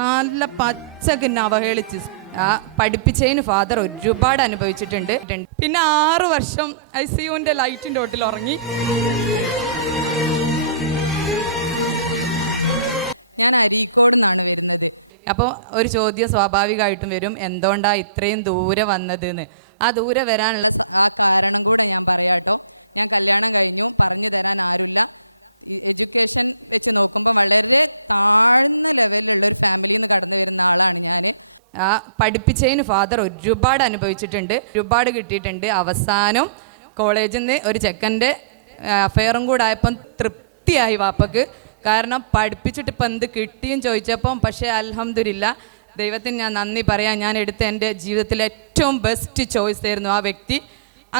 നല്ല പച്ചക്കിന്നെ അവഹേളിച്ച് പഠിപ്പിച്ചതിന് ഫാദർ ഒരുപാട് അനുഭവിച്ചിട്ടുണ്ട്. പിന്നെ 6 വർഷം ICUവിൻ്റെ ലൈറ്റിൻ്റെ ഓട്ടിൽ ഉറങ്ങി. അപ്പോൾ ഒരു ചോദ്യം സ്വാഭാവികമായിട്ടും വരും, എന്തുകൊണ്ടാണ് ഇത്രയും ദൂരെ വന്നത് എന്ന്. ആ ദൂരെ വരാനുള്ള പഠിപ്പിച്ചതിന് ഫാദർ ഒരുപാട് അനുഭവിച്ചിട്ടുണ്ട്, ഒരുപാട് കിട്ടിയിട്ടുണ്ട്. അവസാനം കോളേജിൽ നിന്ന് ഒരു ചെക്കൻ്റെ അഫെയറും കൂടെ ആയപ്പം തൃപ്തിയായി വാപ്പക്ക്. കാരണം പഠിപ്പിച്ചിട്ട് ഇപ്പം എന്ത് കിട്ടിയും ചോദിച്ചപ്പം, പക്ഷേ അൽഹംദുലില്ലാ ദൈവത്തിന് ഞാൻ നന്ദി പറയാം, ഞാൻ എടുത്ത എൻ്റെ ജീവിതത്തിലെ ഏറ്റവും ബെസ്റ്റ് ചോയ്സ് ആയിരുന്നു ആ വ്യക്തി.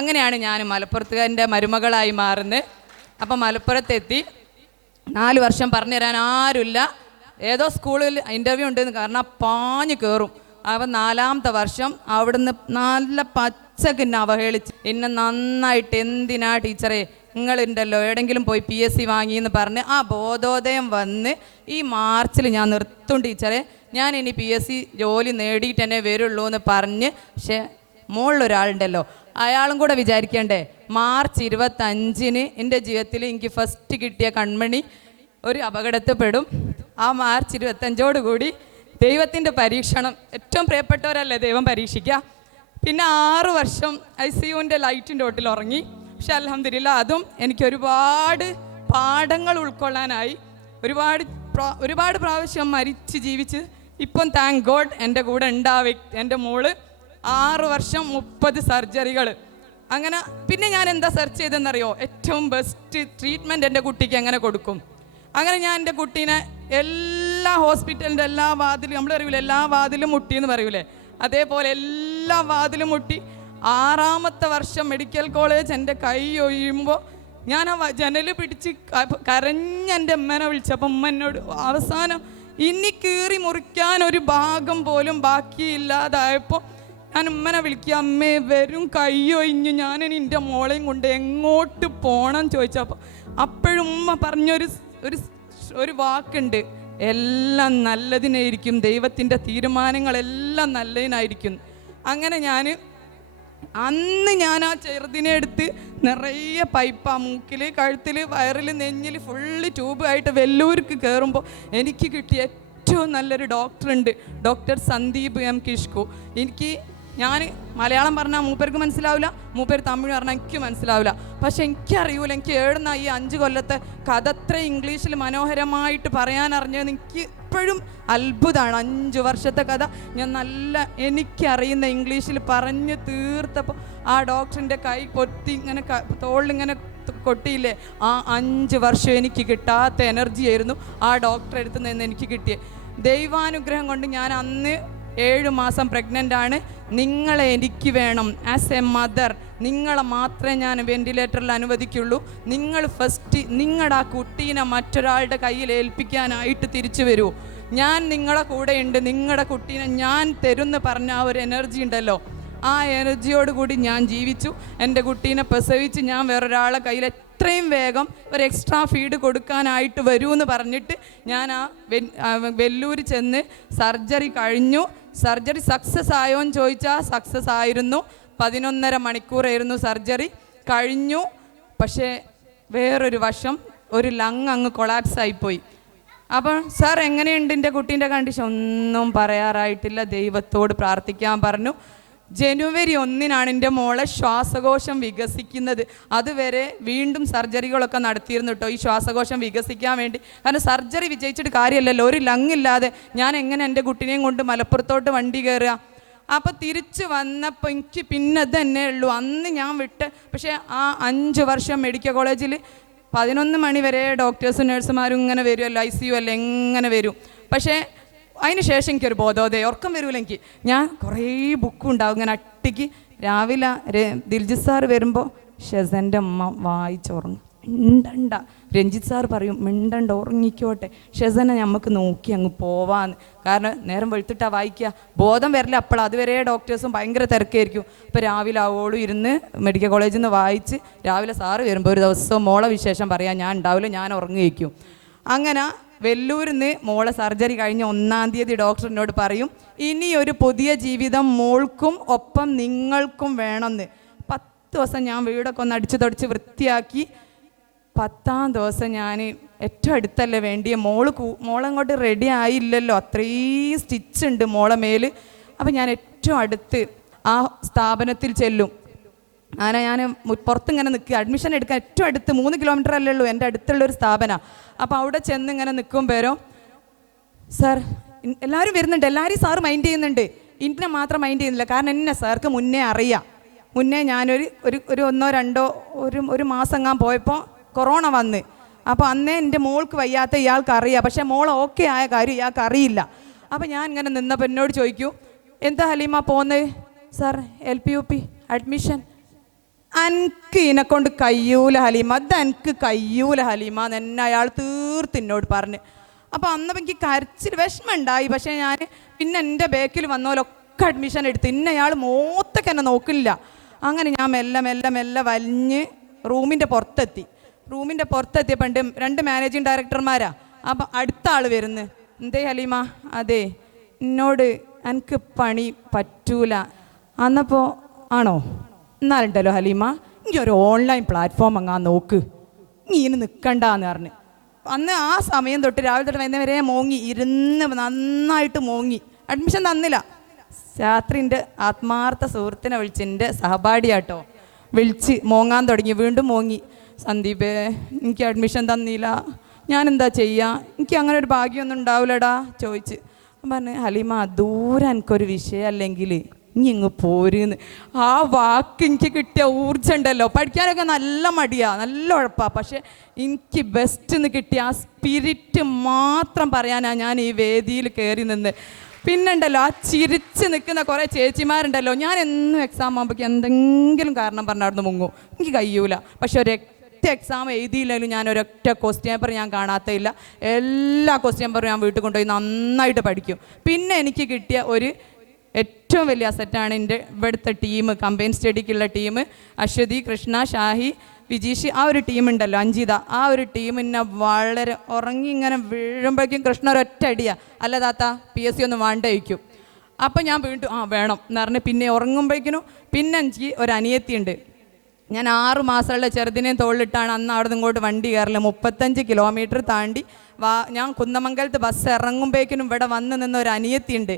അങ്ങനെയാണ് ഞാൻ മലപ്പുറത്തുകാരൻ്റെ മരുമകളായി മാറുന്നത്. അപ്പം മലപ്പുറത്തെത്തി 4 വർഷം പറഞ്ഞു തരാൻ ആരുമില്ല. ഏതോ സ്കൂളിൽ ഇൻ്റർവ്യൂ ഉണ്ടെന്ന് കാരണം പാഞ്ഞു കയറും. അവൻ 4ാമത്തെ വർഷം അവിടുന്ന് നല്ല പച്ചക്കിന്നെ അവഹേളിച്ച് എന്നെ നന്നായിട്ട്, എന്തിനാ ടീച്ചറെ നിങ്ങളുണ്ടല്ലോ എവിടെയെങ്കിലും പോയി PSC വാങ്ങിയെന്ന് പറഞ്ഞ് ആ ബോധോദയം വന്ന് ഈ മാർച്ചിൽ ഞാൻ നിർത്തും ടീച്ചറെ, ഞാൻ ഇനി PSC ജോലി നേടിയിട്ട് തന്നെ വരുള്ളൂ എന്ന് പറഞ്ഞ്. പക്ഷേ മുകളിലൊരാളുണ്ടല്ലോ, അയാളും കൂടെ വിചാരിക്കണ്ടേ, മാർച്ച് 25-ന് എൻ്റെ ജീവിതത്തിൽ എനിക്ക് ഫസ്റ്റ് കിട്ടിയ കൺമണി ഒരു അപകടത്തിൽപ്പെടും. ആ മാർച്ച് 25-ഓടുകൂടി ദൈവത്തിൻ്റെ പരീക്ഷണം, ഏറ്റവും പ്രിയപ്പെട്ടവരല്ലേ ദൈവം പരീക്ഷിക്കുക. പിന്നെ 6 വർഷം ICUവിൻ്റെ ലൈറ്റിൻ്റെ ഓട്ടിൽ ഉറങ്ങി. പക്ഷെ അൽഹംദുലില്ലാ അതും എനിക്ക് ഒരുപാട് പാഠങ്ങൾ ഉൾക്കൊള്ളാനായി. ഒരുപാട് പ്രാവശ്യം മരിച്ച് ജീവിച്ച് ഇപ്പം താങ്ക് ഗോഡ് എൻ്റെ കൂടെ ഉണ്ടാവേ എൻ്റെ മോള്. 6 വർഷം 30 സർജറികൾ. അങ്ങനെ പിന്നെ ഞാൻ എന്താ സെർച്ച് ചെയ്തെന്നറിയോ, ഏറ്റവും ബെസ്റ്റ് ട്രീറ്റ്മെൻറ്റ് എൻ്റെ കുട്ടിക്ക് എങ്ങനെ കൊടുക്കും. അങ്ങനെ ഞാൻ എൻ്റെ കുട്ടീനെ എല്ലാ ഹോസ്പിറ്റലിൻ്റെ എല്ലാ വാതിലും, നമ്മൾ അറിയില്ലേ എല്ലാ വാതിലും മുട്ടി എന്ന് പറയൂലേ, അതേപോലെ എല്ലാ വാതിലും മുട്ടി. 6ാമത്തെ വർഷം മെഡിക്കൽ കോളേജ് എൻ്റെ കൈ ഒഴിയുമ്പോൾ ഞാൻ ആ ജനൽ പിടിച്ച് കരഞ്ഞ് എൻ്റെ ഉമ്മനെ വിളിച്ചപ്പോൾ ഉമ്മ എന്നോട് അവസാനം ഇനി കീറി മുറിക്കാൻ ഒരു ഭാഗം പോലും ബാക്കിയില്ലാതായപ്പോൾ ഞാൻ ഉമ്മനെ വിളിക്കുക, അമ്മേ വരും കൈ ഒഴിഞ്ഞു ഞാനിനി എൻ്റെ മോളെയും കൊണ്ട് എങ്ങോട്ട് പോകണം ചോദിച്ചപ്പോൾ അപ്പോഴും ഉമ്മ പറഞ്ഞൊരു ഒരു വാക്കുണ്ട്, എല്ലാം നല്ലതിനായിരിക്കും, ദൈവത്തിൻ്റെ തീരുമാനങ്ങളെല്ലാം നല്ലതിനായിരിക്കും. അങ്ങനെ അന്ന് ഞാൻ ആ ചെറുതിനെ എടുത്ത് നിറയെ പൈപ്പാ മൂക്കിൽ, കഴുത്തിൽ, വയറിൽ, നെഞ്ഞിൽ ഫുള്ള് ട്യൂബായിട്ട് വെല്ലൂർക്ക് കയറുമ്പോൾ എനിക്ക് കിട്ടിയ ഏറ്റവും നല്ലൊരു ഡോക്ടറുണ്ട്, ഡോക്ടർ സന്ദീപ് M കിഷ്കു. ഞാൻ മലയാളം പറഞ്ഞാൽ മൂപ്പർക്ക് മനസ്സിലാവില്ല, മൂപ്പര് തമിഴ് പറഞ്ഞാൽ എനിക്ക് മനസ്സിലാവില്ല. പക്ഷെ എനിക്കറിയൂല, എനിക്ക് എഴുതുന്ന ഈ 5 കൊല്ലത്തെ കഥ അത്ര ഇംഗ്ലീഷിൽ മനോഹരമായിട്ട് പറയാനറിഞ്ഞതെന്ന് എനിക്ക് ഇപ്പോഴും അത്ഭുതമാണ്. 5 വർഷത്തെ കഥ ഞാൻ എനിക്കറിയുന്ന ഇംഗ്ലീഷിൽ പറഞ്ഞു തീർത്തപ്പോൾ ആ ഡോക്ടറിൻ്റെ കൈ കൊത്തി ഇങ്ങനെ തോളിലിങ്ങനെ കൊട്ടിയില്ലേ, ആ 5 വർഷം എനിക്ക് കിട്ടാത്ത എനർജി ആയിരുന്നു ആ ഡോക്ടറെ അടുത്ത് നിന്ന് എനിക്ക് കിട്ടിയത്. ദൈവാനുഗ്രഹം കൊണ്ട് ഞാൻ അന്ന് 7 മാസം പ്രഗ്നൻ്റ് ആണ്. നിങ്ങളെ എനിക്ക് വേണം ആസ് എ മദർ, നിങ്ങളെ മാത്രമേ ഞാൻ വെൻറ്റിലേറ്ററിൽ അനുവദിക്കുള്ളൂ. നിങ്ങൾ ഫസ്റ്റ് നിങ്ങളുടെ ആ കുട്ടീനെ മറ്റൊരാളുടെ കയ്യിൽ ഏൽപ്പിക്കാനായിട്ട് തിരിച്ചു വരൂ. ഞാൻ നിങ്ങളെ കൂടെയുണ്ട്, നിങ്ങളുടെ കുട്ടീനെ ഞാൻ തരുമെന്ന് പറഞ്ഞ ആ ഒരു എനർജി ഉണ്ടല്ലോ, ആ എനർജിയോടുകൂടി ഞാൻ ജീവിച്ചു. എൻ്റെ കുട്ടീനെ പ്രസവിച്ച് ഞാൻ വേറൊരാളെ കയ്യിൽ എത്രയും വേഗം ഒരു എക്സ്ട്രാ ഫീഡ് കൊടുക്കാനായിട്ട് വരുമെന്ന് പറഞ്ഞിട്ട് ഞാൻ ആ വെല്ലൂർ ചെന്ന് സർജറി കഴിഞ്ഞു. സർജറി സക്സസ് ആയോ എന്ന് ചോദിച്ചാൽ സക്സസ് ആയിരുന്നു. 11.5 മണിക്കൂറായിരുന്നു സർജറി കഴിഞ്ഞു. പക്ഷേ വേറൊരു വശം, ഒരു ലങ് അങ്ങ് കൊളാപ്സ് ആയിപ്പോയി. അപ്പം സാർ എങ്ങനെയുണ്ട് എൻ്റെ കുട്ടീൻ്റെ കണ്ടീഷൻ? ഒന്നും പറയാറായിട്ടില്ല, ദൈവത്തോട് പ്രാർത്ഥിക്കാൻ പറഞ്ഞു. ജനുവരി 1-നാണ് എൻ്റെ മോളെ ശ്വാസകോശം വികസിക്കുന്നത്. അതുവരെ വീണ്ടും സർജറികളൊക്കെ നടത്തിയിരുന്നു കേട്ടോ, ഈ ശ്വാസകോശം വികസിക്കാൻ വേണ്ടി. കാരണം സർജറി വിജയിച്ചിട്ട് കാര്യമല്ലല്ലോ, ഒരു ലങ്ങില്ലാതെ ഞാൻ എങ്ങനെ എൻ്റെ കുട്ടീനെയും കൊണ്ട് മലപ്പുറത്തോട്ട് വണ്ടി കയറുക. അപ്പോൾ തിരിച്ച് വന്നപ്പോൾ എനിക്ക് പിന്നെ തന്നെ ഉള്ളൂ അന്ന് ഞാൻ വിട്ട്. പക്ഷേ ആ 5 വർഷം മെഡിക്കൽ കോളേജിൽ 11 മണി വരെ ഡോക്ടേഴ്സും നഴ്സുമാരും ഇങ്ങനെ വരുമല്ലോ, ICU അല്ലേ എങ്ങനെ വരും. പക്ഷേ അതിന് ശേഷം എനിക്കൊരു ബോധോദയം, ഉറക്കം വരൂല എനിക്ക്. ഞാൻ കുറേ ബുക്കും ഉണ്ടാവും ഇങ്ങനെ അട്ടിക്ക്. രാവിലെ ദിൽജിത്ത് സാർ വരുമ്പോൾ ഷെസൻ്റെ അമ്മ വായിച്ചുറങ്ങും, മിണ്ടണ്ട. രഞ്ജിത്ത് സാർ പറയും മിണ്ടണ്ട, ഉറങ്ങിക്കോട്ടെ ഷെസനെ നമുക്ക് നോക്കി അങ്ങ് പോവാന്ന്. കാരണം നേരം വെളുത്തിട്ടാ വായിക്കുക, ബോധം വരില്ല അപ്പോൾ. അതുവരെ ഡോക്ടേഴ്സും ഭയങ്കര തിരക്കായിരിക്കും. ഇപ്പോൾ രാവിലെ ആവോളും ഇരുന്ന് മെഡിക്കൽ കോളേജിൽ നിന്ന് വായിച്ച് രാവിലെ സാറ് വരുമ്പോൾ ഒരു ദിവസം മോളെ വിശേഷം പറയാം, ഞാൻ ഉണ്ടാവില്ല, ഞാൻ ഉറങ്ങിയിരിക്കും. അങ്ങനെ വെല്ലൂരിൽ നിന്ന് മോളെ സർജറി കഴിഞ്ഞ 1-ാം തീയതി ഡോക്ടറിനോട് പറയും ഇനിയൊരു പുതിയ ജീവിതം മോൾക്കും ഒപ്പം നിങ്ങൾക്കും വേണമെന്ന്. 10 ദിവസം ഞാൻ വീടൊക്കെ ഒന്ന് അടിച്ചു തുടച്ച് വൃത്തിയാക്കി. 10-ാം ദിവസം ഞാൻ ഏറ്റവും അടുത്തല്ലേ വേണ്ടിയ മോളങ്ങോട്ട് റെഡി ആയില്ലല്ലോ, അത്രയും സ്റ്റിച്ച് ഉണ്ട് മോളെ മേൽ. അപ്പം ഞാൻ ഏറ്റവും അടുത്ത് ആ സ്ഥാപനത്തിൽ ചെല്ലും. അങ്ങനെ ഞാൻ പുറത്തിങ്ങനെ നിൽക്കുക, അഡ്മിഷൻ എടുക്കാൻ ഏറ്റവും അടുത്ത് 3 കിലോമീറ്റർ അല്ലേ ഉള്ളൂ എൻ്റെ അടുത്തുള്ളൊരു സ്ഥാപനമാണ്. അപ്പോൾ അവിടെ ചെന്ന് ഇങ്ങനെ നിൽക്കുമ്പോഴോ സാർ എല്ലാവരും വരുന്നുണ്ട്, എല്ലാവരും സാറ് മൈൻഡ് ചെയ്യുന്നുണ്ട്, ഇന്നെ മാത്രം മൈൻഡ് ചെയ്യുന്നില്ല. കാരണം എന്നെ സാർക്ക് മുന്നേ അറിയാം. മുന്നേ ഞാനൊരു 1-2 ഒരു മാസം എങ്ങാൻ പോയപ്പോൾ കൊറോണ വന്ന്. അപ്പോൾ അന്നേ എൻ്റെ മോൾക്ക് വയ്യാത്ത ഇയാൾക്ക് അറിയാം, പക്ഷേ മോൾ ഓക്കെ ആയ കാര്യം ഇയാൾക്ക് അറിയില്ല. അപ്പോൾ ഞാൻ ഇങ്ങനെ നിന്നപ്പോൾ എന്നോട് ചോദിക്കൂ എന്താ ഹലീമ പോകുന്നത്? Sir LP-UP admission. എനിക്ക് ഇതിനെക്കൊണ്ട് കയ്യൂല ഹലീമ, അത് എനിക്ക് കയ്യൂല ഹലീമ എന്നെ അയാൾ തീർത്തിന്നോട് പറഞ്ഞ്. അപ്പോൾ അന്നപ്പോൾ എനിക്ക് കരച്ചിൽ വിഷമം ഉണ്ടായി. പക്ഷേ ഞാൻ പിന്നെ എൻ്റെ ബാക്കിൽ വന്നോലൊക്കെ അഡ്മിഷൻ എടുത്ത്, ഇന്ന അയാൾ മോത്തൊക്കെ എന്നെ നോക്കില്ല. അങ്ങനെ ഞാൻ മെല്ലെ വലിഞ്ഞ് റൂമിൻ്റെ പുറത്തെത്തിയപ്പോൾ 2 മാനേജിങ് ഡയറക്ടർമാരാ. അപ്പം അടുത്ത ആൾ വരുന്നു. എന്തേ ഹലീമ? അതെ എന്നോട് എനിക്ക് പണി പറ്റൂല. അന്നപ്പോൾ ആണോ, എന്നാലുണ്ടല്ലോ ഹലീമ ഇനി ഒരു ഓൺലൈൻ പ്ലാറ്റ്ഫോം അങ്ങാ നോക്ക്, നീ ഇനി നിൽക്കണ്ടെന്ന് പറഞ്ഞ്. അന്ന് ആ സമയം തൊട്ട് രാവിലെ തൊട്ട് വൈകുന്നേരം വരെ ഇരുന്ന് നന്നായിട്ട് മോങ്ങി. അഡ്മിഷൻ തന്നില്ല. രാത്രിൻ്റെ ആത്മാർത്ഥ സുഹൃത്തിനെ വിളിച്ച്, എൻ്റെ സഹപാഠിയാട്ടോ, വിളിച്ച് മോങ്ങാൻ തുടങ്ങി. വീണ്ടും മോങ്ങി. സന്ദീപേ എനിക്ക് അഡ്മിഷൻ തന്നില്ല, ഞാനെന്താ ചെയ്യുക, എനിക്ക് അങ്ങനെ ഒരു ഭാഗ്യമൊന്നും ഉണ്ടാവില്ലടാ ചോദിച്ച്. പറഞ്ഞു ഹലീമ ദൂരം എനിക്കൊരു വിഷയം അല്ലെങ്കിൽ ഇനി ഇങ്ങ് പോരുന്ന്. ആ വാക്ക് എനിക്ക് കിട്ടിയ ഊർജ്ജം ഉണ്ടല്ലോ. പഠിക്കാനൊക്കെ നല്ല മടിയാണ്, നല്ല ഉഴപ്പാണ്. പക്ഷെ എനിക്ക് ബെസ്റ്റ് കിട്ടിയ ആ സ്പിരിറ്റ് മാത്രം പറയാനാണ് ഞാൻ ഈ വേദിയിൽ കയറി നിന്ന്. പിന്നുണ്ടല്ലോ ആ ചിരിച്ച് നിൽക്കുന്ന കുറേ ചേച്ചിമാരുണ്ടല്ലോ, ഞാൻ എന്നും എക്സാം ആകുമ്പോഴേക്കും എന്തെങ്കിലും കാരണം പറഞ്ഞായിരുന്നു മുങ്ങും, എനിക്ക് കഴിയൂല. പക്ഷെ ഒരൊറ്റ എക്സാം എഴുതിയില്ലെങ്കിലും ഞാൻ ഒരൊറ്റ ക്വസ്റ്റ്യൻ പേപ്പർ ഞാൻ കാണാത്തയില്ല. എല്ലാ ക്വസ്റ്റ്യൻ പേപ്പറും ഞാൻ വീട്ടിൽ കൊണ്ടുപോയി നന്നായിട്ട് പഠിക്കും. പിന്നെ എനിക്ക് കിട്ടിയ ഒരു ഏറ്റവും വലിയ അസറ്റാണ് എൻ്റെ ഇവിടുത്തെ ടീം, കമ്പൈൻ സ്റ്റഡിക്കുള്ള ടീം. അശ്വതി, കൃഷ്ണ, ഷാഹി, വിജീഷ്, ആ ഒരു ടീമുണ്ടല്ലോ, അഞ്ജിത, ആ ഒരു ടീമിനെ വളരെ ഉറങ്ങി ഇങ്ങനെ വീഴുമ്പോഴേക്കും കൃഷ്ണ ഒരൊറ്റ അടിയാ, അല്ല താത്ത PSC ഒന്നും വേണ്ട വയ്ക്കും. അപ്പം ഞാൻ വീണ്ടും വേണം എന്ന് പറഞ്ഞ് പിന്നെ ഉറങ്ങുമ്പോഴേക്കിനും. പിന്നെ എനിക്ക് ഒരു അനിയത്തിയുണ്ട്. ഞാൻ 6 മാസമുള്ള ചെറുതിനെയും തോളിലിട്ടാണ് അന്ന് അവിടെ നിന്ന് ഇങ്ങോട്ട് വണ്ടി കയറില്ല. 35 കിലോമീറ്റർ താണ്ടി ഞാൻ കുന്നമംഗലത്ത് ബസ് ഇറങ്ങുമ്പോഴേക്കിനും ഇവിടെ വന്ന് നിന്ന ഒരു അനിയത്തിയുണ്ട്.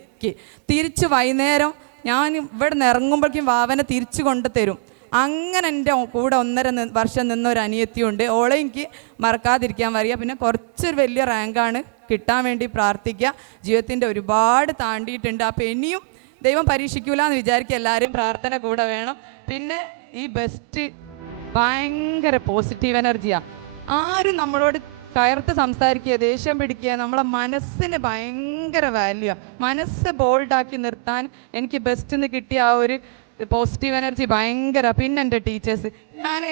തിരിച്ച് വൈകുന്നേരം ഞാൻ ഇവിടെ നിന്ന് ഇറങ്ങുമ്പോഴേക്കും വാവനെ തിരിച്ചു കൊണ്ട് തരും. അങ്ങനെ എൻ്റെ കൂടെ 1.5 വർഷം നിന്ന ഒരു അനിയത്തിയുണ്ട്. ഓളെ എനിക്ക് മറക്കാതിരിക്കാൻ വരിക. പിന്നെ കുറച്ചൊരു വലിയ റാങ്കാണ് കിട്ടാൻ വേണ്ടി പ്രാർത്ഥിക്കുക. ജീവിതത്തിൻ്റെ ഒരുപാട് താണ്ടിയിട്ടുണ്ട്. അപ്പോൾ ഇനിയും ദൈവം പരീക്ഷിക്കൂല എന്ന് വിചാരിക്കുക. എല്ലാവരും പ്രാർത്ഥന കൂടെ വേണം. പിന്നെ ഈ ബെസ്റ്റ് ഭയങ്കര പോസിറ്റീവ് എനർജിയാണ്. ആരും നമ്മളോട് കയർത്ത് സംസാരിക്കുക, ദേഷ്യം പിടിക്കുക, നമ്മളെ മനസ്സിന് ഭയങ്കര വാല്യൂ. മനസ്സ് ബോൾഡാക്കി നിർത്താൻ എനിക്ക് ബെസ്റ്റ് നിന്ന് കിട്ടിയ ആ ഒരു പോസിറ്റീവ് എനർജി ഭയങ്കര. പിന്നെ എൻ്റെ ടീച്ചേഴ്സ്, ഞാൻ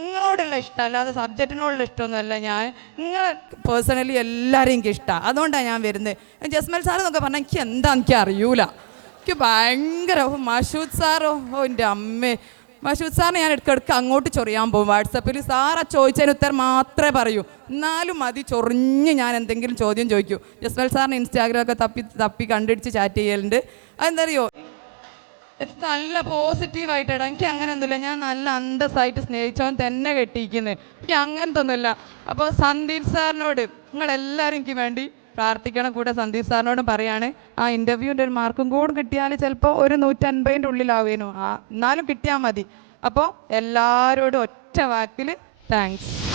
നിങ്ങളോടുള്ള ഇഷ്ടം അല്ലാതെ സബ്ജക്റ്റിനോടുള്ള ഇഷ്ടമൊന്നുമല്ല. ഞാൻ നിങ്ങൾ പേഴ്സണലി എല്ലാവരും എനിക്ക് ഇഷ്ടമാണ്, അതുകൊണ്ടാണ് ഞാൻ വരുന്നത്. ജസ്മൽ സാറെന്നൊക്കെ പറഞ്ഞാൽ എനിക്ക് എന്താ എനിക്ക് അറിയൂല, എനിക്ക് ഭയങ്കര. മഷൂദ് സാറോ, എൻ്റെ അമ്മേ, മഷൂദ് സാറിന് ഞാൻ ഇടയ്ക്കിടയ്ക്ക് അങ്ങോട്ട് ചൊറിയാൻ പോകും വാട്സപ്പിൽ. സാറാ ചോദിച്ചതിന് ഉത്തരം മാത്രമേ പറയൂ, എന്നാലും മതി ചൊറിഞ്ഞ് ഞാൻ എന്തെങ്കിലും ചോദ്യം ചോദിക്കൂ. ജസ്മൽ സാറിന് ഇൻസ്റ്റാഗ്രാമൊക്കെ തപ്പി കണ്ടുപിടിച്ച് ചാറ്റ് ചെയ്യലുണ്ട്. അതെന്തറിയോ, നല്ല പോസിറ്റീവായിട്ടാണ്. എനിക്ക് അങ്ങനെ ഒന്നുമില്ല, ഞാൻ നല്ല അന്തസ്സായിട്ട് സ്നേഹിച്ചവൻ തന്നെ കെട്ടിയിരിക്കുന്നത്, എനിക്ക് അങ്ങനത്തെ ഒന്നുമില്ല. അപ്പോൾ സന്ദീപ് സാറിനോട് നിങ്ങളെല്ലാവരും എനിക്ക് വേണ്ടി പ്രാർത്ഥിക്കണം. കൂടെ സന്ദീപ് സാറിനോടും പറയാണ്, ആ ഇൻ്റർവ്യൂവിൻ്റെ ഒരു മാർക്കും കൂടെ കിട്ടിയാൽ ചിലപ്പോൾ ഒരു 150 ഉള്ളിലാവേനു, എന്നാലും കിട്ടിയാൽ മതി. അപ്പോൾ എല്ലാവരോടും ഒറ്റ വാക്കിൽ താങ്ക്സ്.